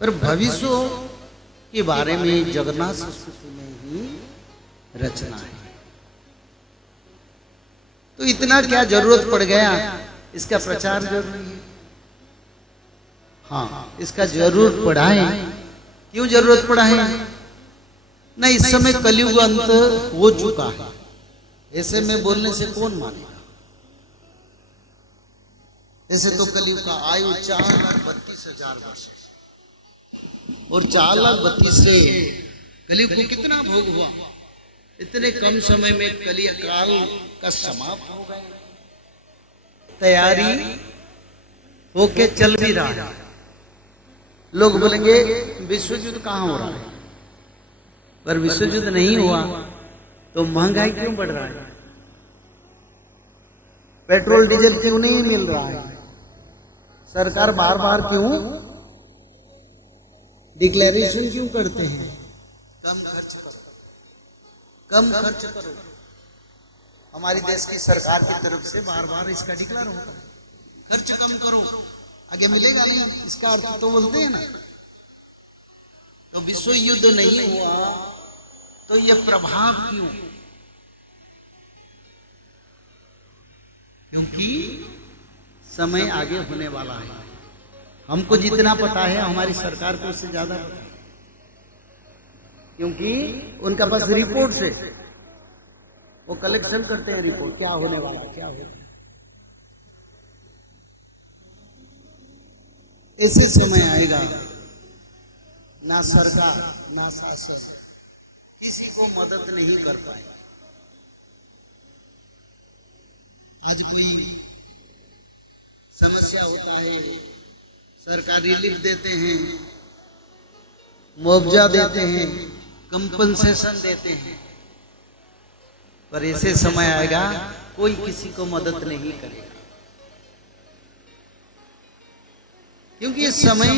पर भविष्य के बारे में जगन्नाथ संस्कृति में ही रचना है। तो इतना क्या जरूरत पड़ गया इसका प्रचार जरूरी है। हाँ, इसका जरूरत पड़ा है। क्यों जरूरत पड़ा है? नहीं, इस समय कलयुग अंत हो चुका है, ऐसे में बोलने से कौन मानेगा? ऐसे तो कलयुग का आयु 4,32,000 वर्ष और 4,32,000 से कलयुग में कितना भोग हुआ। इतने कम समय में कलि काल का समाप्त हो गया। तैयारी होके चल भी रहा है। लोग बोलेंगे विश्व युद्ध कहां हो रहा है? पर विश्व युद्ध नहीं हुआ तो महंगाई क्यों बढ़ रहा है? पेट्रोल डीजल क्यों नहीं मिल रहा है? सरकार बार बार क्यों डिक्लेरेशन क्यों करते हैं? कम खर्च करो, कम खर्च करो। हमारी देश की सरकार की तरफ से बार बार इसका डिक्लेयर होता है, खर्च कम करो, आगे मिलेगा नहीं। इसका अर्थ तो बोलते हैं ना। तो विश्व युद्ध नहीं हुआ तो यह प्रभाव क्यों? क्योंकि समय आगे होने वाला है। हमको जितना पता है हमारी सरकार को उससे ज्यादा पता है, क्योंकि उनका पास रिपोर्ट से वो कलेक्शन करते हैं रिपोर्ट, क्या होने वाला है, क्या होगा। ऐसे समय आएगा ना सरकार ना शासक किसी को मदद नहीं कर पाएगा। आज कोई समस्या होता है, सरकार रिलीफ देते हैं, मुआवजा देते हैं, कंपनसेशन देते हैं, पर ऐसे समय आएगा कोई किसी को मदद नहीं करेगा। क्योंकि ये समय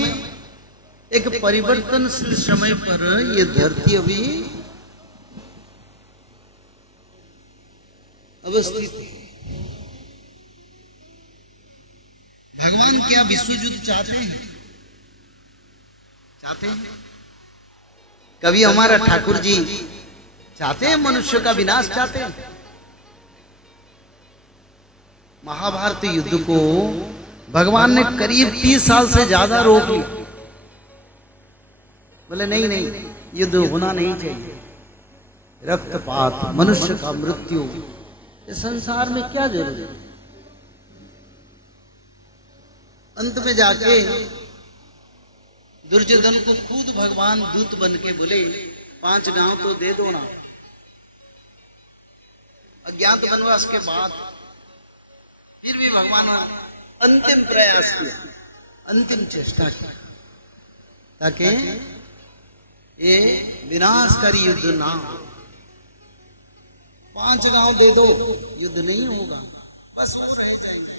एक परिवर्तनशील समय पर ये धरती अभी अवस्थित है। भगवान क्या विश्व युद्ध चाहते हैं? चाहते हैं? कभी हमारा ठाकुर जी चाहते हैं मनुष्य का विनाश? चाहते हैं? महाभारत युद्ध को भगवान ने करीब 30 साल से ज्यादा रोक लिया। बोले नहीं नहीं, युद्ध होना नहीं चाहिए, रक्तपात, मनुष्य का मृत्यु, इस संसार में क्या जरूरत है। अंत में जाके दुर्योधन को खुद भगवान दूत बन के बोले 5 गांव तो दे दो ना। अज्ञात वनवास के बाद फिर भी भगवान अंतिम प्रयास किया, अंतिम चेष्टा की ताकि ये विनाशकारी युद्ध ना हो। 5 गांव दे दो, युद्ध नहीं होगा, बस वो रह जाएंगे।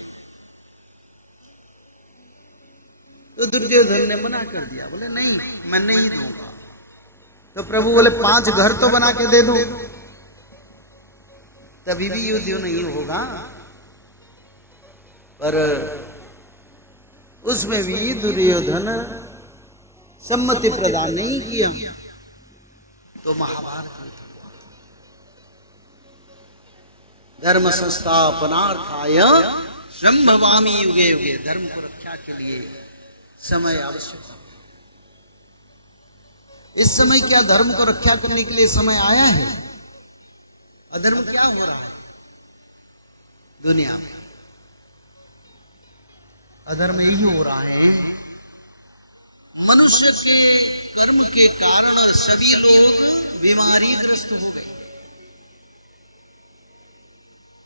तो दुर्योधन ने मना कर दिया, बोले नहीं मैं नहीं दूंगा। तो प्रभु बोले 5 घर तो बना के दे दो, तभी भी युद्ध नहीं होगा। पर उसमें भी दुर्योधन सम्मति प्रदान नहीं किया, तो महाभारत हुआ। धर्म संस्थापनार्थाय संभवामि युगे युगे, धर्म को रक्षा के लिए समय आवश्यक है। इस समय क्या धर्म को रक्षा करने के लिए समय आया है? अधर्म क्या हो रहा है दुनिया में? अधर्म यही हो रहा है, मनुष्य के कर्म के कारण सभी लोग बीमारी ग्रस्त हो गए।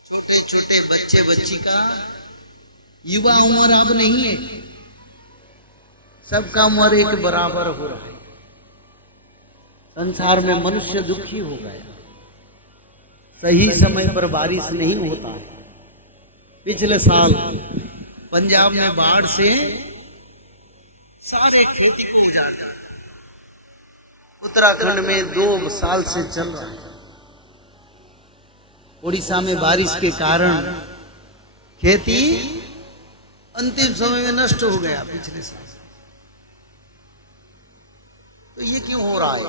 छोटे छोटे बच्चे बच्ची का युवा उम्र अब नहीं है, सबका उम्र एक बराबर हो रहा है। संसार में मनुष्य दुखी हो गया, सही समय पर बारिश नहीं होता है। पिछले साल पंजाब में बाढ़ से सारे खेती को उजाड़ दिया। उत्तराखंड में 2 साल से चल रहा है। उड़ीसा में बारिश के कारण खेती अंतिम समय में नष्ट हो गया पिछले साल। ये क्यों हो रहा है?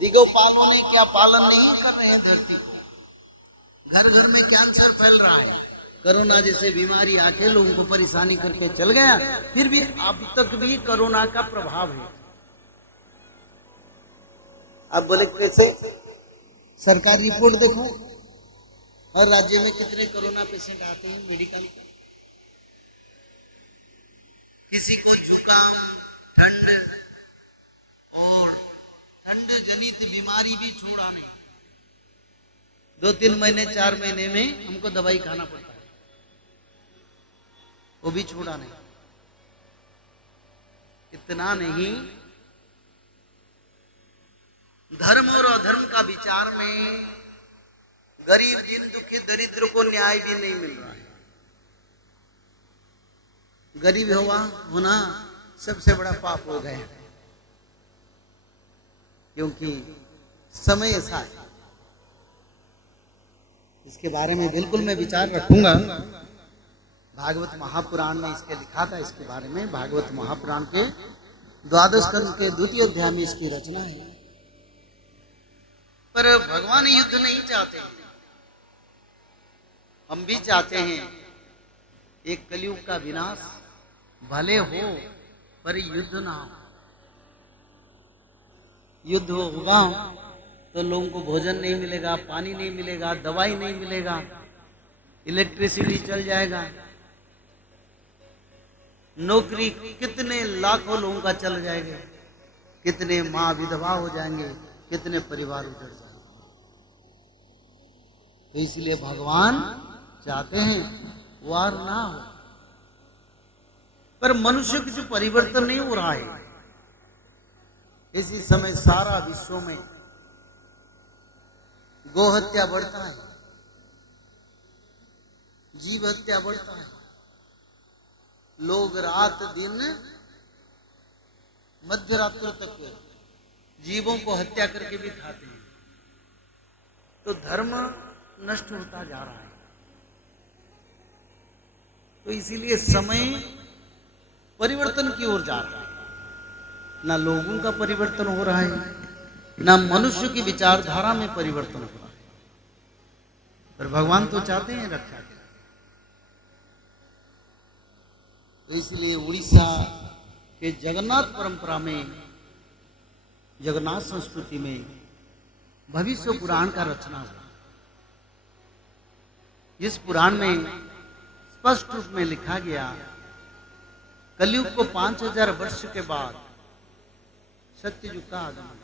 दिगो पालों ने क्या पालन नहीं कर रहे हैं धरती को? घर घर में कैंसर फैल रहा है, कोरोना जैसे बीमारी आके लोगों को परेशानी करके चल गया, फिर भी अब तक भी कोरोना का प्रभाव है। अब बोले कैसे? सरकारी रिपोर्ट देखो, हर राज्य में कितने कोरोना पेशेंट आते हैं मेडिकल। किसी को जुकाम, ठंड और ठंड जनित बीमारी भी छोड़ा नहीं। 2-3 महीने 4 महीने में हमको दवाई खाना पड़ता है, वो भी छोड़ा नहीं। इतना नहीं, धर्म और अधर्म का विचार में गरीब, दीन, दुखी, दरिद्र को न्याय भी नहीं मिल रहा है। गरीब होना सबसे बड़ा पाप हो गया, क्योंकि समय ऐसा है। इसके बारे में बिल्कुल मैं विचार रखूंगा। भागवत महापुराण में इसके लिखा था, इसके बारे में भागवत महापुराण के 12 स्कंद के 2य अध्याय में इसकी रचना है। पर भगवान युद्ध नहीं चाहते, हम भी चाहते हैं एक कलयुग का विनाश भले हो पर युद्ध ना हो। युद्ध होगा तो लोगों को भोजन नहीं मिलेगा, पानी नहीं मिलेगा, दवाई नहीं मिलेगा, इलेक्ट्रिसिटी चल जाएगा, नौकरी कितने लाखों लोगों का चल जाएगा, कितने माँ विधवा हो जाएंगे, कितने परिवार उजड़ जाएंगे। तो इसलिए भगवान चाहते हैं वार ना हो। पर मनुष्य की जो परिवर्तन नहीं हो रहा है, इसी समय सारा विश्व में गो हत्या बढ़ता है, जीव हत्या बढ़ता है। लोग रात दिन मध्य रात्रि तक जीवों को हत्या करके भी खाते हैं। तो धर्म नष्ट होता जा रहा है। तो इसीलिए समय परिवर्तन की ओर जा रहा है। ना लोगों का परिवर्तन हो रहा है, ना मनुष्य की विचारधारा में परिवर्तन हो रहा है। पर भगवान तो चाहते हैं रक्षा करें। तो इसलिए उड़ीसा के जगन्नाथ परंपरा में, जगन्नाथ संस्कृति में भविष्य पुराण का रचना हुआ। इस पुराण में स्पष्ट रूप में लिखा गया, कलयुग को 5000 वर्ष के बाद सत्ययुग का आगमन।